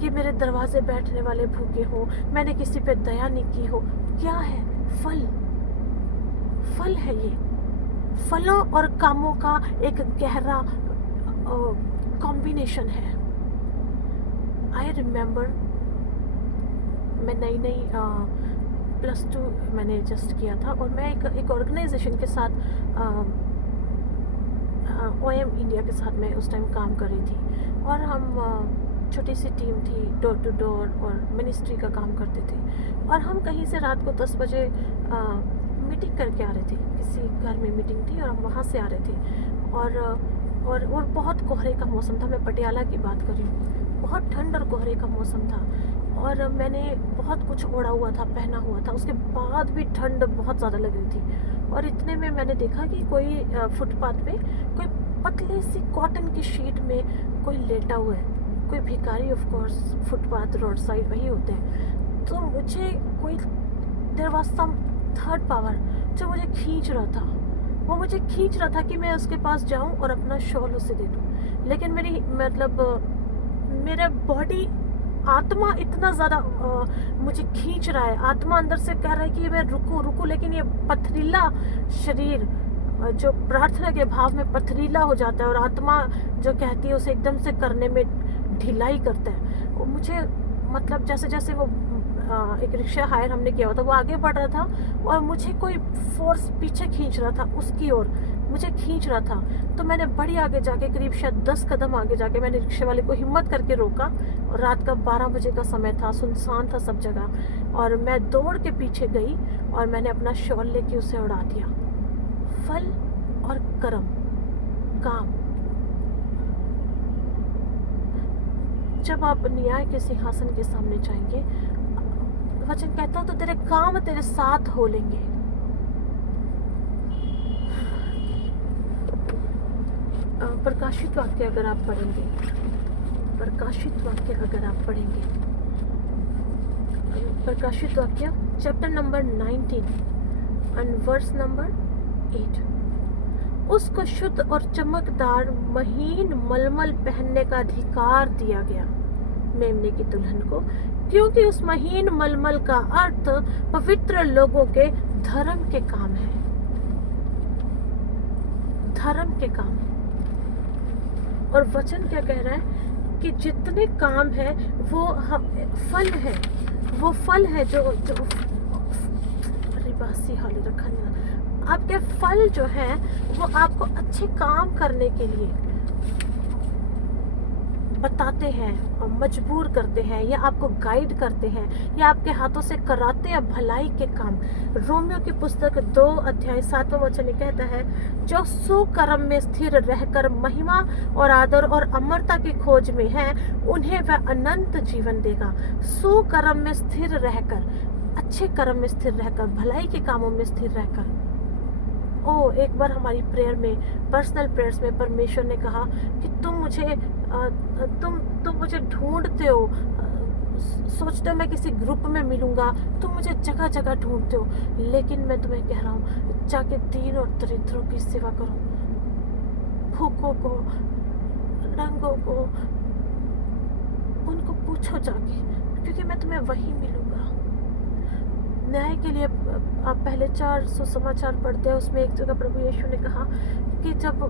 कि मेरे दरवाजे बैठने वाले भूखे हो, मैंने किसी पे दया नहीं की हो। क्या है? फल। फल है ये। फलों और कामों का एक गहरा कॉम्बिनेशन है। आई रिमेम्बर, मैं नई +2 मैंने जस्ट किया था, और मैं एक ऑर्गेनाइजेशन के साथ OM इंडिया के साथ मैं उस टाइम काम कर रही थी, और हम छोटी सी टीम थी, डोर टू डोर और मिनिस्ट्री का काम करते थे। और हम कहीं से रात को 10 बजे मीटिंग करके आ रहे थे, किसी घर में मीटिंग थी और हम वहाँ से आ रहे थे, और बहुत कोहरे का मौसम था। मैं पटियाला की बात कर रही हूँ। बहुत ठंड और कोहरे का मौसम था, और मैंने बहुत कुछ ओढ़ा हुआ था, पहना हुआ था, उसके बाद भी ठंड बहुत ज़्यादा लग रही थी। और इतने में मैंने देखा कि कोई फुटपाथ पे कोई पतली सी कॉटन की शीट में कोई लेटा हुआ है, कोई भिखारी। Of course footpath road side वही होते हैं। तो मुझे कोई there was some third power जो मुझे खींच रहा था, वो मुझे खींच रहा था कि मैं उसके पास जाऊं और अपना शॉल उसे दे दूं। लेकिन मेरा बॉडी, आत्मा इतना ज़्यादा मुझे खींच रहा है, आत्मा अंदर से कह रहा है कि मैं रुकूं, लेकिन ये पथरीला शरीर जो प्रार्थना के भाव में पथरीला हो जाता है, और आत्मा जो कहती है उसे एकदम से करने में ढिलाई करता है। वो मुझे मतलब जैसे जैसे वो एक रिक्शा हायर हमने किया हुआ था, वो आगे बढ़ रहा था और मुझे कोई फोर्स पीछे खींच रहा था, उसकी ओर मुझे खींच रहा था। तो मैंने बड़ी आगे जाके, करीब शायद 10 कदम आगे जाके, मैंने रिक्शे वाले को हिम्मत करके रोका, और रात का 12 बजे का समय था, सुनसान था सब जगह, और मैं दौड़ के पीछे गई और मैंने अपना शॉल लेके उसे उड़ा दिया। फल और कर्म, काम। जब आप न्याय के सिंहासन के सामने जाएंगे, वचन कहता तो तेरे काम तेरे साथ हो लेंगे। प्रकाशित वाक्य अगर आप पढ़ेंगे, प्रकाशित वाक्य अगर आप पढ़ेंगे, प्रकाशित वाक्य chapter number 19 and verse number 8, उसको शुद्ध और चमकदार महीन मलमल पहनने का अधिकार दिया गया मेमने की दुल्हन को, क्योंकि उस महीन मलमल का अर्थ पवित्र लोगों के धर्म के काम है, धर्म के काम। और वचन क्या कह रहा है कि जितने काम है वो फल है, वो फल है जो अरे बासी हाली रखा नहीं, आपके फल जो है वो आपको अच्छे काम करने के लिए बताते हैं और मजबूर करते हैं, या आपको गाइड करते हैं, या आपके हाथों से कराते हैं भलाई के काम। रोमियो की पुस्तक 2 अध्याय 7वां वचन कहता है, जो सुकर्म में स्थिर रहकर महिमा और आदर और अमरता की खोज में है, उन्हें वह अनंत जीवन देगा। सुकर्म में स्थिर रहकर, अच्छे कर्म में स्थिर रहकर, भलाई के कामों में स्थिर रहकर। एक बार हमारी प्रेयर में, पर्सनल प्रेयर्स में परमेश्वर ने कहा कि तुम मुझे ढूंढते हो, सोचते हो मैं किसी ग्रुप में मिलूंगा, तुम मुझे जगह जगह ढूंढते हो, लेकिन मैं तुम्हें कह रहा हूँ जाके दीन और दरिद्रों की सेवा करो, भूखों को, नंगों को, उनको पूछो जाके, क्योंकि मैं तुम्हें वही मिलूंगा। न्याय के लिए आप पहले 4 सुसमाचार पढ़ते हैं, उसमें एक जगह प्रभु यीशु ने कहा कि जब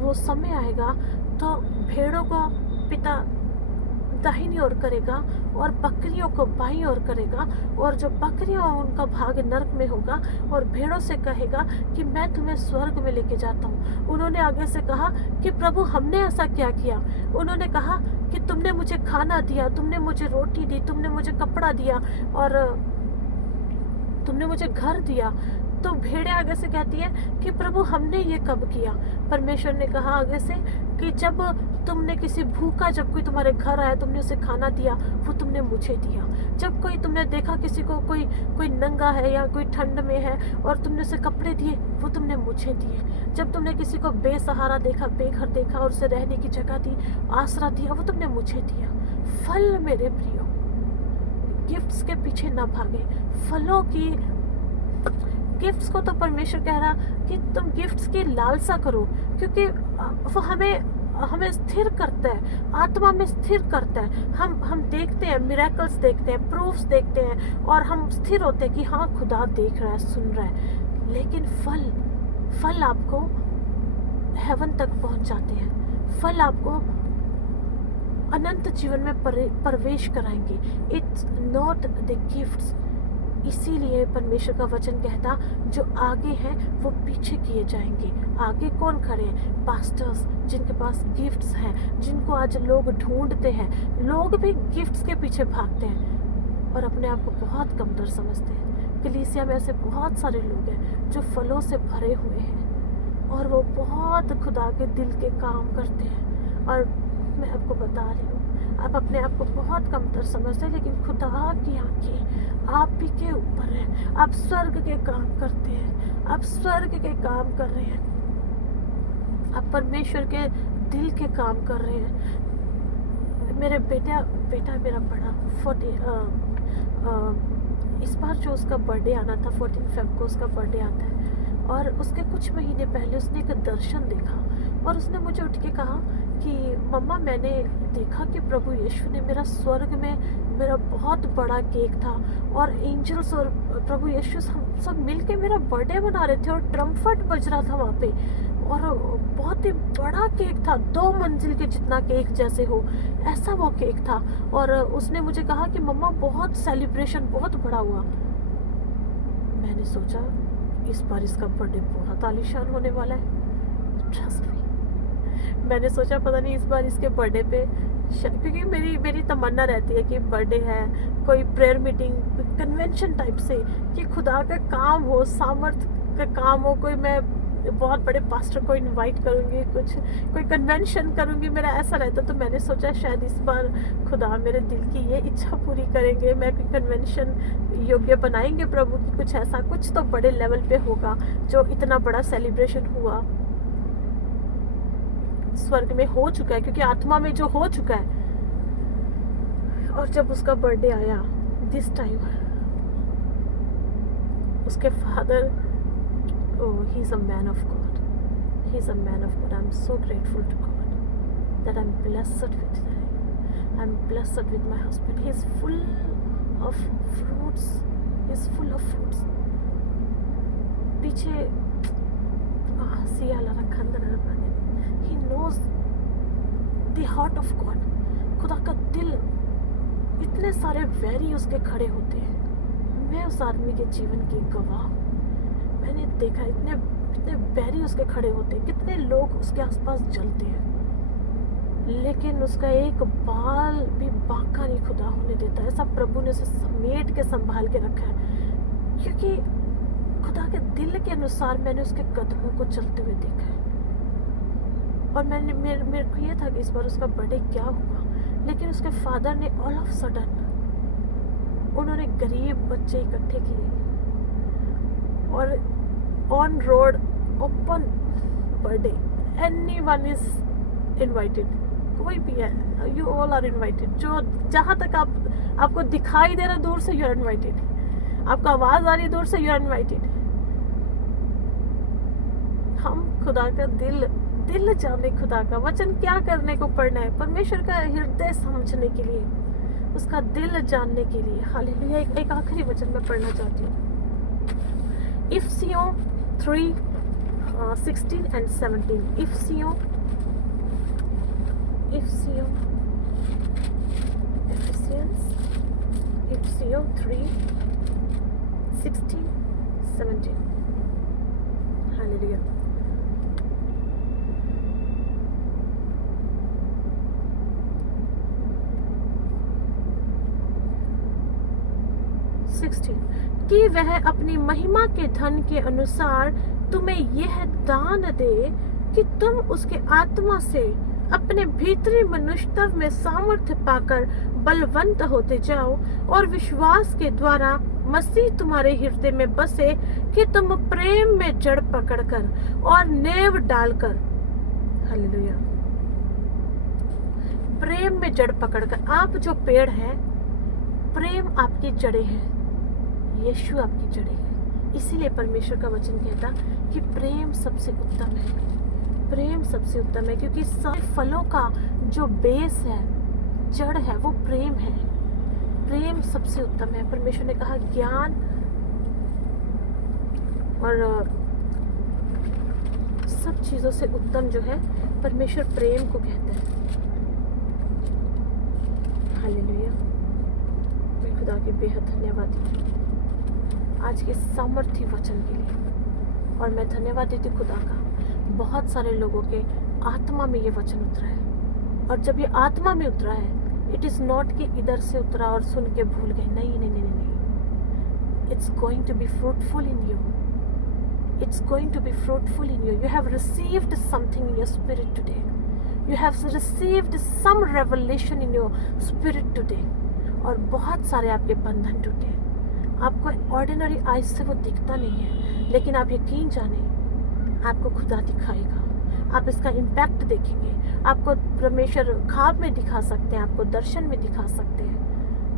वो समय आएगा तो भेड़ों को पिता दाहिनी ओर करेगा और बकरियों को बाईं ओर करेगा, और जो बकरियां उनका भाग नरक में होगा, और भेड़ों से कहेगा कि मैं तुम्हें स्वर्ग में लेके जाता हूँ। उन्होंने आगे से कहा कि प्रभु हमने ऐसा क्या किया? उन्होंने कहा कि तुमने मुझे खाना दिया, तुमने मुझे रोटी दी, तुमने मुझे कपड़ा दिया और तुमने मुझे घर दिया। तो भेड़े आगे से कहती है कि प्रभु हमने ये कब किया? परमेश्वर ने कहा आगे से कि जब तुमने किसी भूखा, जब कोई तुम्हारे घर आया, तुमने उसे खाना दिया, वो तुमने मुझे दिया। जब कोई तुमने देखा किसी को, कोई नंगा है या कोई ठंड में है और तुमने उसे कपड़े दिए, वो तुमने मुझे दिए। जब तुमने किसी को बेसहारा देखा, बेघर देखा और उसे रहने की जगह दी, आसरा दिया, वो तुमने मुझे दिया। फल मेरे प्रियो, गिफ्ट्स के पीछे ना भागे, फलों की, गिफ्ट्स को तो परमेश्वर कह रहा कि तुम गिफ्ट्स की लालसा करो, क्योंकि वो हमें स्थिर करता है, आत्मा में स्थिर करता है। हम देखते हैं, मिरेकल्स देखते हैं, प्रूफ्स देखते हैं, और हम स्थिर होते हैं कि हाँ खुदा देख रहा है, सुन रहा है। लेकिन फल आपको हेवन तक पहुंचाते हैं, फल आपको अनंत जीवन में प्रवेश कराएंगे। It's not the gifts. इसीलिए परमेश्वर का वचन कहता, जो आगे हैं वो पीछे किए जाएंगे। आगे कौन खड़े हैं? पास्टर्स, जिनके पास गिफ्ट्स हैं, जिनको आज लोग ढूंढते हैं। लोग भी गिफ्ट्स के पीछे भागते हैं और अपने आप को बहुत कमतर समझते हैं। कलीसिया में ऐसे बहुत सारे लोग हैं जो फलों से भरे हुए हैं और वो बहुत खुदा के दिल के काम करते हैं। और मैं आपको बता रही हूँ, आप अपने आप को बहुत कमतर समझते हैं, लेकिन खुदा की आंखें आप ही के ऊपर है। आप स्वर्ग के काम करते हैं, आप स्वर्ग के काम कर रहे हैं, आप परमेश्वर के दिल के काम कर रहे हैं। मेरे बेटा मेरा बड़ा 40 इस बार जो उसका बर्थडे आना था, 14 फ़रवरी को उसका बर्थडे आता है, और उसके कुछ महीने पहले उसने एक दर्शन देखा और उसने मुझे उठ के कहा कि मम्मा, मैंने देखा कि प्रभु यीशु ने मेरा स्वर्ग में मेरा बहुत बड़ा केक था, और एंजल्स और प्रभु यीशु सब मिलके मेरा बर्थडे मना रहे थे, और ट्रम्पट बज रहा था वहाँ पे, और बहुत ही बड़ा केक था, 2 मंजिल के जितना केक जैसे हो, ऐसा वो केक था। और उसने मुझे कहा कि मम्मा बहुत सेलिब्रेशन बहुत बड़ा हुआ। मैंने सोचा इस बार इसका बर्थडे बहुत आलीशान होने वाला है, ट्रस्ट मी। मैंने सोचा पता नहीं इस बार इसके बर्थडे पे, क्योंकि मेरी तमन्ना रहती है कि बर्थडे है, कोई प्रेयर मीटिंग, कन्वेंशन टाइप से, कि खुदा का काम हो, सामर्थ का काम हो, कोई मैं बहुत बड़े पास्टर को इनवाइट करूँगी, कोई कन्वेंशन करूँगी, मेरा ऐसा रहता। तो मैंने सोचा शायद इस बार खुदा मेरे दिल की ये इच्छा पूरी करेंगे, मैं कोई कन्वेंशन योग्य बनाएंगे प्रभु की, कुछ ऐसा, कुछ तो बड़े लेवल पे होगा जो इतना बड़ा सेलिब्रेशन हुआ। स्वर्ग में हो चुका है, क्योंकि आत्मा में जो हो चुका है। और जब उसका बर्थडे आया दिस टाइम, उसके father, he is a man of God. He is a man of God. I'm so grateful to God that I'm blessed with him. I'm blessed with my husband. He is full of fruits. He is full of fruits. पीछे सियाला रखा अंदर रबाने। He knows the heart of God. खुदा का दिल। इतने सारे vary उसके खड़े होते हैं। मैं उस आदमी के जीवन की गवाह हूँ। मैंने देखा इतने बैरी उसके खड़े होते हैं, कितने लोग उसके आसपास जलते हैं, लेकिन उसका एक बाल भी बांका नहीं खुदा होने देता। ऐसा प्रभु ने उसे समेट के संभाल के रखा है, क्योंकि खुदा के दिल के अनुसार मैंने उसके कदमों को चलते हुए देखा है। और मेरे को ये था कि इस बार उसका बर्थडे क्या हुआ, लेकिन उसके फादर ने ऑल ऑफ सडन उन्होंने गरीब बच्चे इकट्ठे किए और on road open birthday, anyone is invited. कोई भी है, यू ऑल आर इनवाइटेड। जो जहाँ तक आपको दिखाई दे रहा दूर से, यू आर इनवाइटेड। आपको आवाज आ रही है दूर से, यू आर इनवाइटेड। हम खुदा का दिल जाने, खुदा का वचन क्या करने को पढ़ना है, परमेश्वर का हृदय समझने के लिए, उसका दिल जानने के लिए। हालेलुया। एक आखिरी वचन मैं पढ़ना चाहती हूँ, इफिसियों 3:16 and 17। इफिसियों 3:16, 17। हालेलुया। कि वह अपनी महिमा के धन के अनुसार तुम्हें यह दान दे कि तुम उसके आत्मा से अपने भीतरी मनुष्यत्व में सामर्थ्य पाकर बलवंत होते जाओ, और विश्वास के द्वारा मसीह तुम्हारे हृदय में बसे, कि तुम प्रेम में जड़ पकड़कर और नेव डालकर, हालेलुया, प्रेम में जड़ पकड़कर। आप जो पेड़ है, प्रेम आपकी जड़ें हैं, यीशु आपकी जड़ें हैं। इसीलिए परमेश्वर का वचन कहता कि प्रेम सबसे उत्तम है, प्रेम सबसे उत्तम है, क्योंकि सारे फलों का जो बेस है, जड़ है, वो प्रेम है। प्रेम सबसे उत्तम है। परमेश्वर ने कहा ज्ञान और सब चीजों से उत्तम जो है, परमेश्वर प्रेम को कहता है। हालेलुया। मैं खुदा की बेहद धन्यवाद देती हूँ आज के सामर्थ्य वचन के लिए, और मैं धन्यवाद देती हूँ खुदा का। बहुत सारे लोगों के आत्मा में ये वचन उतरा है, और जब ये आत्मा में उतरा है, इट इज नॉट कि इधर से उतरा और सुन के भूल गए। नहीं नहीं नहीं नहीं, it's going to be fruitful in you, it's going to be fruitful in you. You have received something in your spirit today, you have received some revelation in your spirit today, और बहुत सारे आपके बंधन टूटे। आपको ordinary eyes से वो दिखता नहीं है, लेकिन आप यकीन जाने, आपको खुदा दिखाएगा। आप इसका इम्पैक्ट देखेंगे। आपको परमेश्वर ख्वाब में दिखा सकते हैं, आपको दर्शन में दिखा सकते हैं,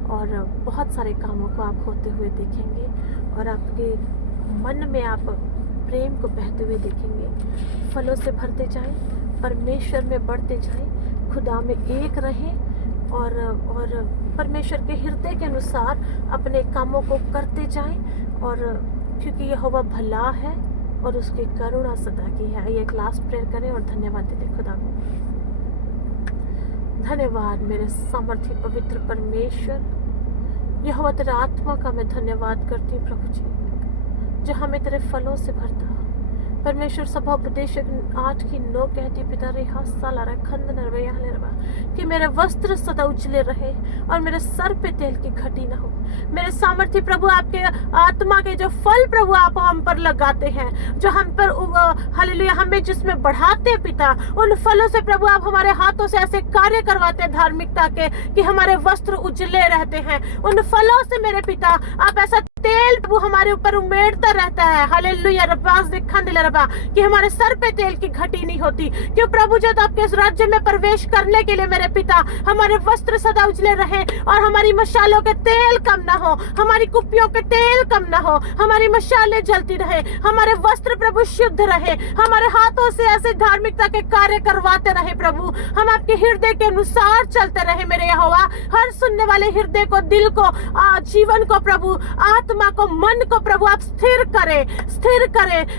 और बहुत सारे कामों को आप होते हुए देखेंगे, और आपके मन में आप प्रेम को बहते हुए देखेंगे। फलों से भरते जाएं, परमेश्वर में बढ़ते जाएं, खुदा में एक रहें, और परमेश्वर के हृदय के अनुसार अपने कामों को करते जाएं, और क्योंकि यहोवा भला है और उसकी करुणा सदा की है। ये लास्ट प्रेयर करें और धन्यवाद दें खुदा को। धन्यवाद मेरे सामर्थ्य पवित्र परमेश्वर, यहोवा तेरे आत्मा का मैं धन्यवाद करती हूँ प्रभु जी, जो हमें तेरे फलों से भरता। परमेश्वर सभा उपदेशक 8:9 कहती, पिता रे साला रे खंद नरवैया ले रवा, कि मेरे वस्त्र सदा उजले रहे और मेरे सर पे तेल की घटी ना हो। मेरे सामर्थ्य प्रभु, आपके आत्मा के जो फल प्रभु आप हम पर लगाते हैं, जो हम पर हालेलुया हमें जिसमें बढ़ाते हैं पिता, उन फलों से प्रभु आप हमारे हाथों से ऐसे कार्य करवाते हैं धार्मिकता के, कि हमारे वस्त्र उजले रहते हैं। उन फलों से मेरे पिता आप ऐसा तेल प्रभु हमारे ऊपर उमेड़ता रहता है। हालेलुया रब्बास देखा दिल रब्बा कि हमारे सर पे तेल की घटी नहीं होती। क्यों प्रभु जब आपके इस राज्य में प्रवेश करने के लिए मेरे पिता हमारे वस्त्र सदा उजले रहे और हमारी मशालों के तेल कम ना हो, हमारी कुप्पियों के तेल कम ना हो, हमारी मशालें जलती रहे, हमारे वस्त्र प्रभु शुद्ध रहे, हमारे हाथों से ऐसे धार्मिकता के कार्य करवाते रहे प्रभु, हम आपके हृदय के अनुसार चलते रहे मेरे यहोवा। हर सुनने वाले हृदय को, दिल को, जीवन को प्रभु, आत्मा को, मन को प्रभु आप स्थिर करे,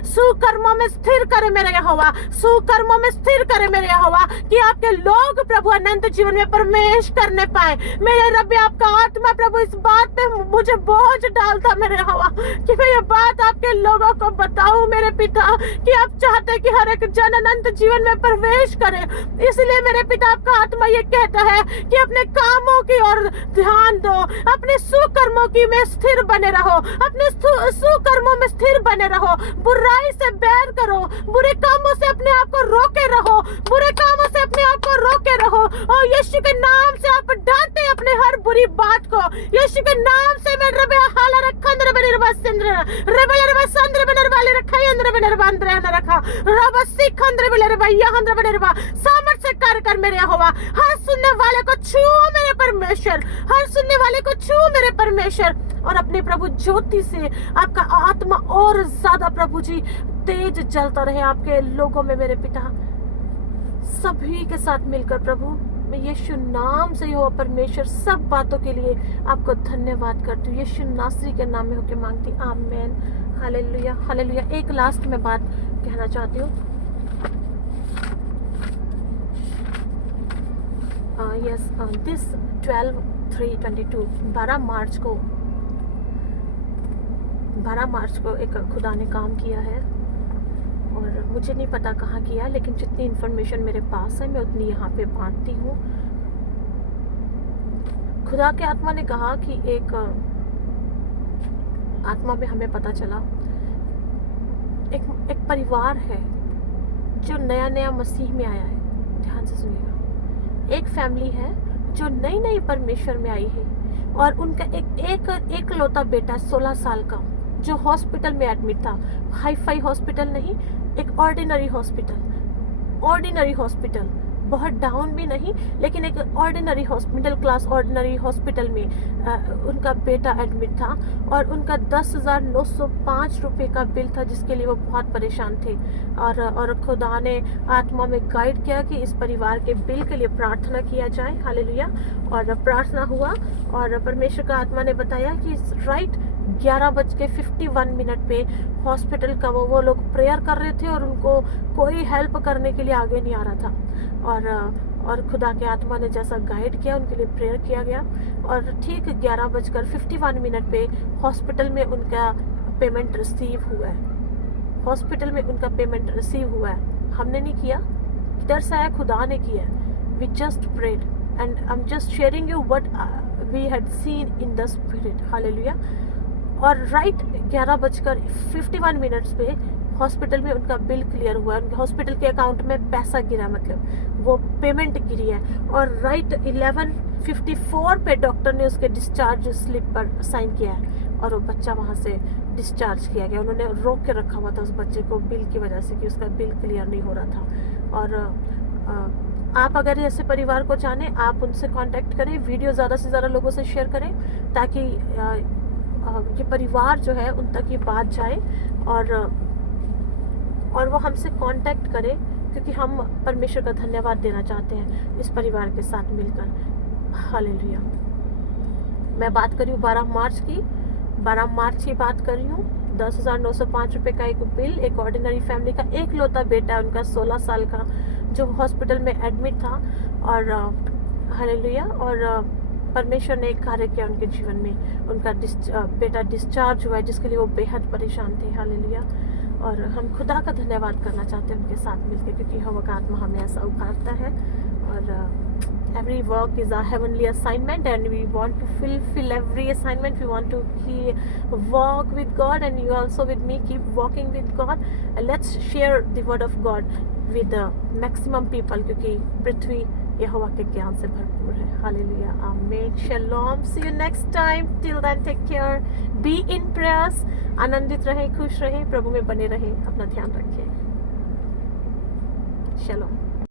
सुकर्मों में स्थिर करे मेरे यहोवा, सुकर्मों में स्थिर करे मेरे यहोवा, कि आपके लोग प्रभु अनंत जीवन में प्रवेश करने पाए। मेरे रब्बे आपका आत्मा प्रभु इस बात पे मुझे बोझ डालता मेरे यहोवा कि मैं ये बात आपके लोगों को बताऊं मेरे पिता कि आप चाहते कि हर एक जन अनंत जीवन में प्रवेश करे। इसलिए मेरे पिता आपका आत्मा ये कहता है कि अपने कामों की ओर ध्यान दो, अपने सुकर्मों की में स्थिर बने रहो, अपने सुकर्मों में स्थिर बने रहो, बुराई से बैर करो, बुरे कामों से अपने आप को रोके रहो, बुरे कामों से अपने आप को रोके रहो और यीशु के नाम से आप डांटे अपने हर बुरी बात को। यीशु के नाम से मैं रबे हाला रखंद्र बने रबसंद्र रबे रबसंद्र बने रबाले रखाई अंदर बने रबांद्र न रखा रबसी खंद्र बने रबा यहंद्र बने रबा सामर्थ से कार्य कर मेरे यहोवा। हर सुनने वाले को छू मेरे परमेश्वर, हर सुनने वाले को छू मेरे परमेश्वर, और अपने प्रभु ज्योति से आपका आत्मा और ज्यादा प्रभु जी तेज जलता रहे आपके लोगों में मेरे पिता। सभी के साथ मिलकर प्रभु मैं यीशु नाम से हो परमेश्वर सब बातों के लिए आपको धन्यवाद करती हूँ। यीशु नासरी के नाम में होके मांगती, आमेन, हालेलुया हालेलुया। एक लास्ट में बात कहना चाहती हूँ। यस, दिस 12/3/22 12 मार्च को एक खुदा ने काम किया है और मुझे नहीं पता कहाँ किया, लेकिन जितनी इन्फॉर्मेशन मेरे पास है मैं उतनी यहाँ पे बांटती हूँ। खुदा के आत्मा ने कहा कि एक आत्मा में हमें पता चला एक परिवार है जो नया मसीह में आया है। ध्यान से सुनिएगा, एक फैमिली है जो नई परमेश्वर में आई है और उनका एक लौता बेटा 16 साल का जो हॉस्पिटल में एडमिट था। हाई-फाई हॉस्पिटल नहीं, एक ऑर्डिनरी हॉस्पिटल, बहुत डाउन भी नहीं, लेकिन एक ordinary middle class ordinary hospital में उनका बेटा एडमिट था और उनका 10,905 रुपये का बिल था, जिसके लिए वो बहुत परेशान थे। और खुदा ने आत्मा में गाइड किया कि इस परिवार के बिल के लिए प्रार्थना किया जाए। हालेलुया। और प्रार्थना हुआ और परमेश्वर का आत्मा ने बताया कि राइट 11:51 पे हॉस्पिटल का वो लोग प्रेयर कर रहे थे और उनको कोई हेल्प करने के लिए आगे नहीं आ रहा था। और खुदा के आत्मा ने जैसा गाइड किया उनके लिए प्रेयर किया गया और ठीक 11:51 पे हॉस्पिटल में उनका पेमेंट रिसीव हुआ है। हमने नहीं किया, किधर से आया? खुदा ने किया। We just prayed and I am just sharing you what we had seen in the spirit. Hallelujah. और राइट 11:51 पे हॉस्पिटल में उनका बिल क्लियर हुआ है। उनके हॉस्पिटल के अकाउंट में पैसा गिरा, मतलब वो पेमेंट गिरी है। और राइट 11:54 पे डॉक्टर ने उसके डिस्चार्ज स्लिप पर साइन किया है और वो बच्चा वहाँ से डिस्चार्ज किया गया। उन्होंने रोक के रखा हुआ था उस बच्चे को बिल की वजह से कि उसका बिल क्लियर नहीं हो रहा था। और आप अगर ऐसे परिवार को जाने, आप उनसे कांटेक्ट करें, वीडियो ज़्यादा से ज़्यादा लोगों से शेयर करें ताकि ये परिवार जो है उन तक ये बात जाए और वो हमसे कांटेक्ट करें, क्योंकि हम परमेश्वर का धन्यवाद देना चाहते हैं इस परिवार के साथ मिलकर। हालेलुया। मैं बात कर रही हूँ 12 मार्च की बात कर रही हूँ। 10,905 रुपये का एक बिल, एक ऑर्डिनरी फैमिली का एक लौता बेटा है उनका 16 साल का जो हॉस्पिटल में एडमिट था। और हालेलुया। और परमेश्वर ने एक कार्य किया उनके जीवन में, उनका बेटा डिस्चार्ज हुआ है जिसके लिए वो बेहद परेशान थे। हालेलुया। और हम खुदा का धन्यवाद करना चाहते हैं उनके साथ मिलकर, क्योंकि हम का आत्मा हमें ऐसा उभारता है। और every work is a heavenly assignment and we want to fulfill every assignment. We want to walk with God, and you also with me keep walking with God. And let's share the word of God with the maximum people, क्योंकि पृथ्वी यहोवा के ज्ञान से भरपूर है। Hallelujah, amen, shalom, see you next time, till then take care, be in prayers, आनंदित रहें, खुश रहें, प्रभु में बने रहें, अपना ध्यान रखें। शलोम।